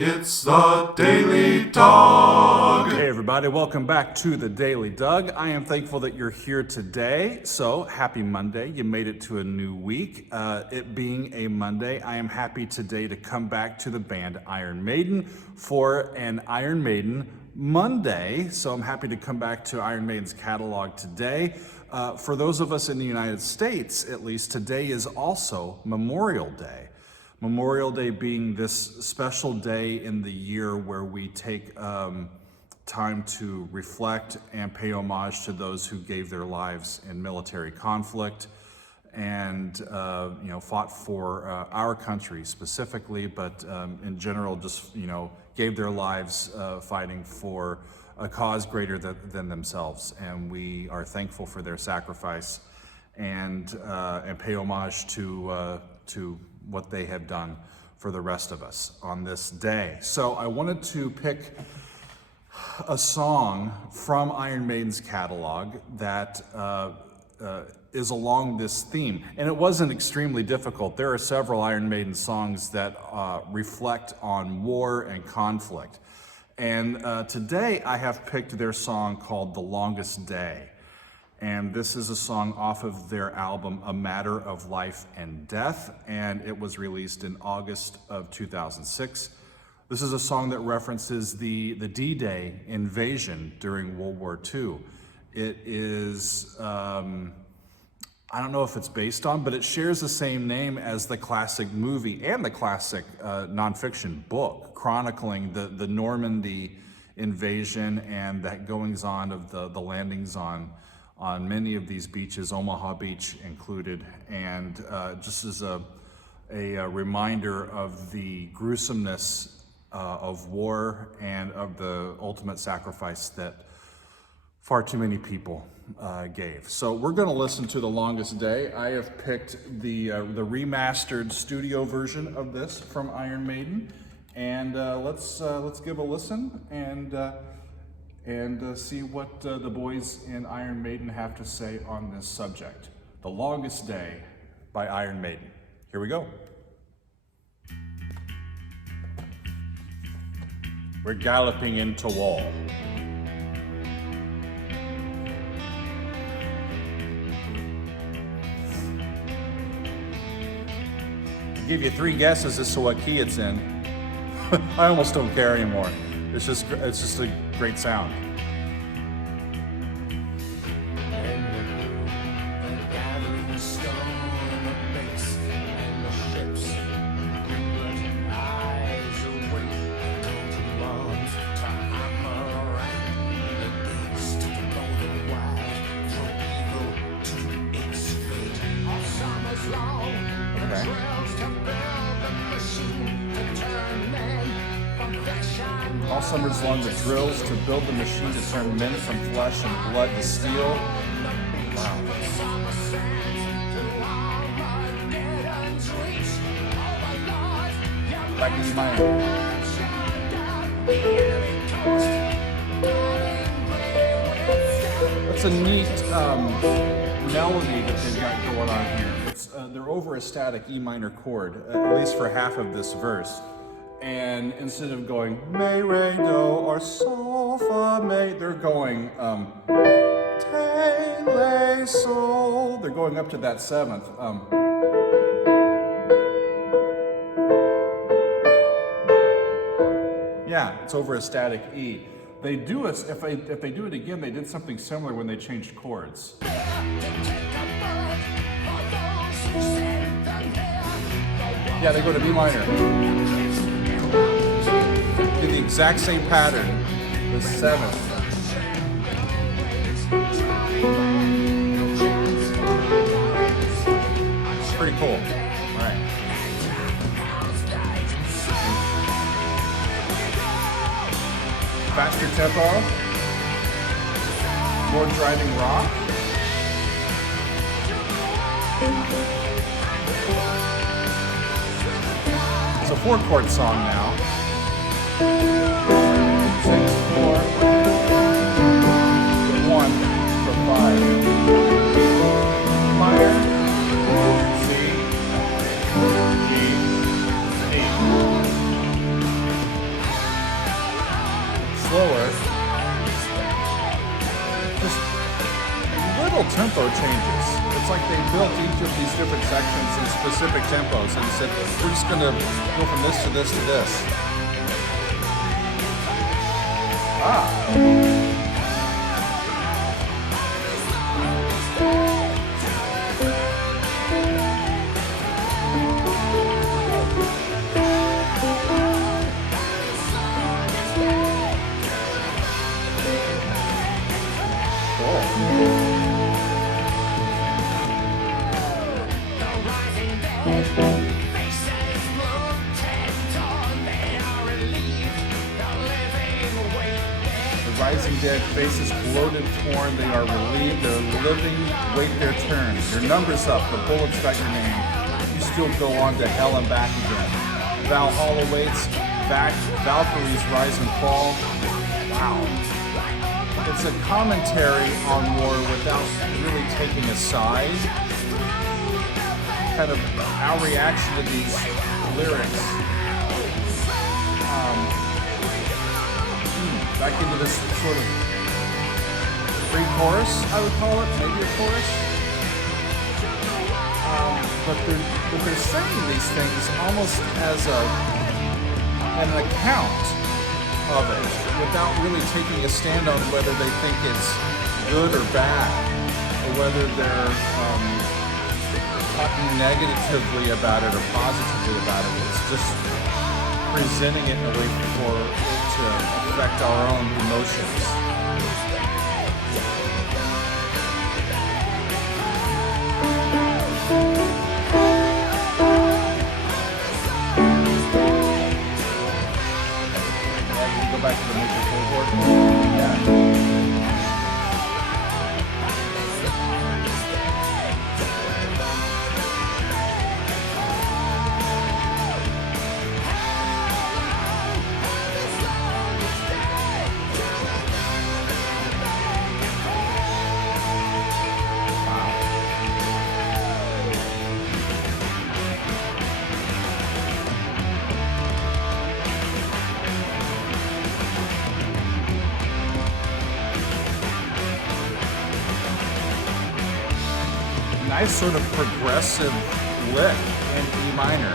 It's the Daily Dog. Hey everybody, welcome back to the Daily Doug. I am thankful that you're here today. So happy Monday, you made it to a new week. It being a Monday, I am happy today to come back to the band Iron Maiden for an Iron Maiden Monday. So I'm happy to come back to Iron Maiden's catalog today. For those of us in the United States, at least, today is also Memorial Day. Memorial Day being this special day in the year where we take time to reflect and pay homage to those who gave their lives in military conflict and fought for our country specifically, but in general just gave their lives fighting for a cause greater than themselves. And we are thankful for their sacrifice and pay homage to what they have done for the rest of us on this day. So I wanted to pick a song from Iron Maiden's catalog that is along this theme. And it wasn't extremely difficult. There are several Iron Maiden songs that reflect on war and conflict. And today I have picked their song called The Longest Day. And this is a song off of their album, A Matter of Life and Death, and it was released in August of 2006. This is a song that references the D-Day invasion during World War II. It is, I don't know if it's based on, but it shares the same name as the classic movie and the classic nonfiction book, chronicling the Normandy invasion and the goings-on of the landings on many of these beaches, Omaha Beach included, and just as a reminder of the gruesomeness of war and of the ultimate sacrifice that far too many people gave. So we're going to listen to The Longest Day. I have picked the remastered studio version of this from Iron Maiden, and let's give a listen and see what the boys in Iron Maiden have to say on this subject. The Longest Day by Iron Maiden. Here we go. We're galloping into war. I'll give you 3 guesses as to what key it's in. I almost don't care anymore. It's just a great sound. All summer's long the drills to build the machine to turn men from flesh and blood to steel. Wow. Back in my That's a neat melody that they've got going on here. They're over a static E minor chord, at least for half of this verse. And instead of going me, re, do, or sol, fa, me, they're going te, le, sol. They're going up to that 7th. Yeah, it's over a static E. They do it if they do it again. They did something similar when they changed chords. Yeah, they go to B minor. Do the exact same pattern, the 7th. Pretty cool. All right. Faster tempo, more driving rock. It's a 4-chord song now. 6, 4, 1 for 5. Minor, C, G, D. slower. Just little tempo changes. It's like they built each of these different sections in specific tempos and said, we're just going to go from this to this to this. Rising dead, faces bloated, torn, they are relieved, they're living, wait their turn. Your number's up, the bullet's got your name. You still go on to hell and back again. Valhalla waits, Valkyries rise and fall. Wow. It's a commentary on war without really taking a side. Kind of our reaction to these lyrics. Back into this sort of pre-chorus, I would call it, maybe a chorus. But they're saying these things almost as an account of it, without really taking a stand on whether they think it's good or bad, or whether they're talking negatively about it or positively about it. It's just presenting it in a way for to affect our own emotions. Yeah, can you go back to the major chord? Yeah. Nice sort of progressive lick in E minor.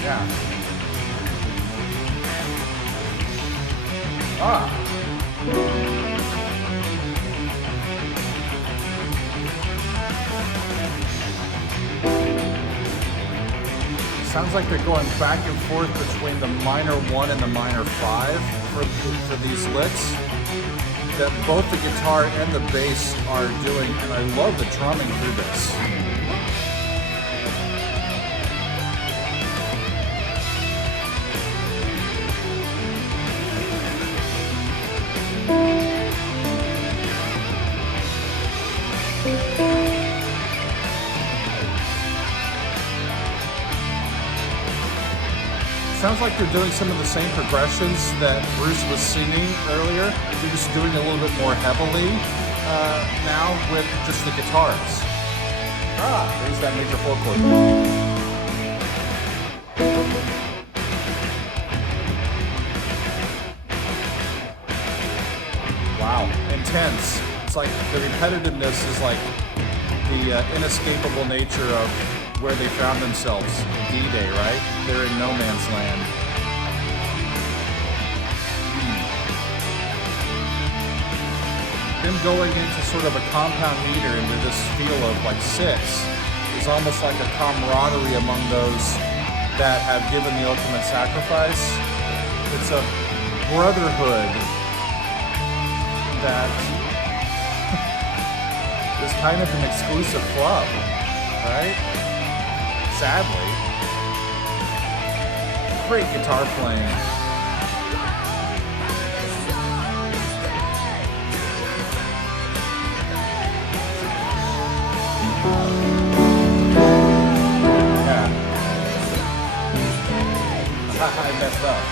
Yeah. Sounds like they're going back and forth between the minor 1 and the minor 5 for these licks. That both the guitar and the bass are doing, and I love the drumming through this. Sounds like they're doing some of the same progressions that Bruce was singing earlier. They're just doing it a little bit more heavily now with just the guitars. There's that major 4 chord. Wow, intense. It's like the repetitiveness is like the inescapable nature of where they found themselves, D-Day, right? They're in no man's land. Them going into sort of a compound meter into this feel of like 6 is almost like a camaraderie among those that have given the ultimate sacrifice. It's a brotherhood that is kind of an exclusive club, right? Sadly. Great guitar playing. Yeah. I messed up.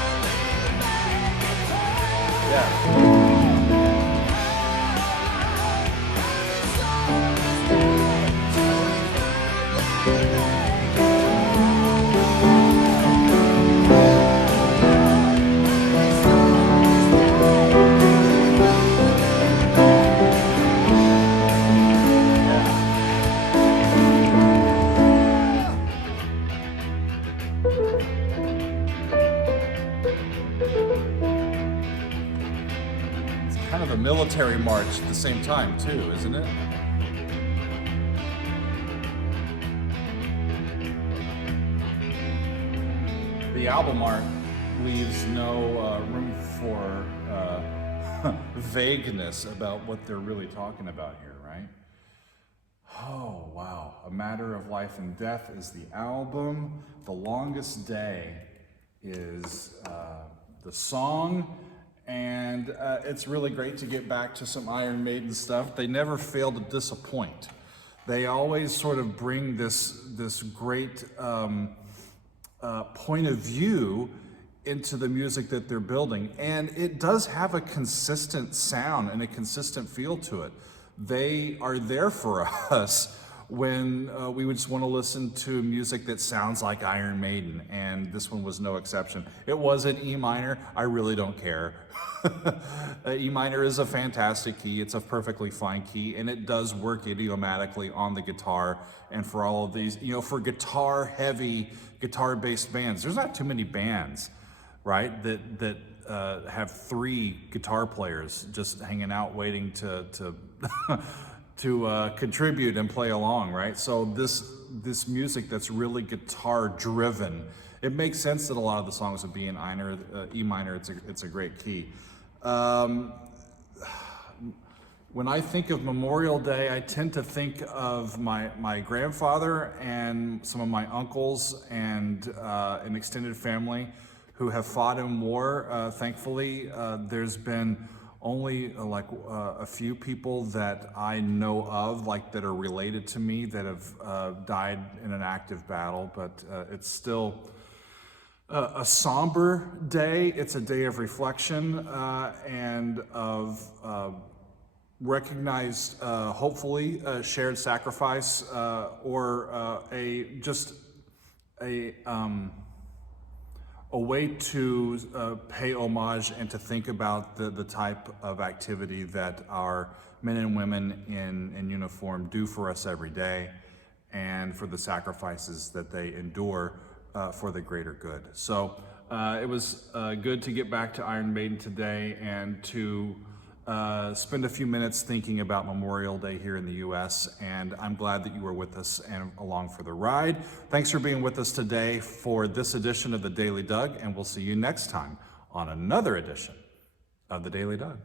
Yeah. military march at the same time too, isn't it? The album art leaves no room for vagueness about what they're really talking about here, right? Oh, wow. A Matter of Life and Death is the album. The Longest Day is the song. And it's really great to get back to some Iron Maiden stuff. They never fail to disappoint. They always sort of bring this great point of view into the music that they're building. And it does have a consistent sound and a consistent feel to it. They are there for us when we would just want to listen to music that sounds like Iron Maiden, and this one was no exception. It was in E minor. I really don't care. E minor is a fantastic key. It's a perfectly fine key, and it does work idiomatically on the guitar. And for all of these, for guitar-heavy, guitar-based bands, there's not too many bands, right, that have 3 guitar players just hanging out waiting to contribute and play along, right? So this music that's really guitar driven, it makes sense that a lot of the songs would be in E minor. It's a great key. When I think of Memorial Day, I tend to think of my grandfather and some of my uncles and an extended family who have fought in war. Thankfully, there's been only a few people that I know of, that are related to me, that have died in an active battle, but it's still a somber day. It's a day of reflection and of recognized, hopefully, shared sacrifice or a way to pay homage and to think about the type of activity that our men and women in uniform do for us every day, and for the sacrifices that they endure for the greater good. So it was good to get back to Iron Maiden today and to spend a few minutes thinking about Memorial Day here in the U.S., and I'm glad that you were with us and along for the ride. Thanks for being with us today for this edition of the Daily Doug, and we'll see you next time on another edition of the Daily Doug.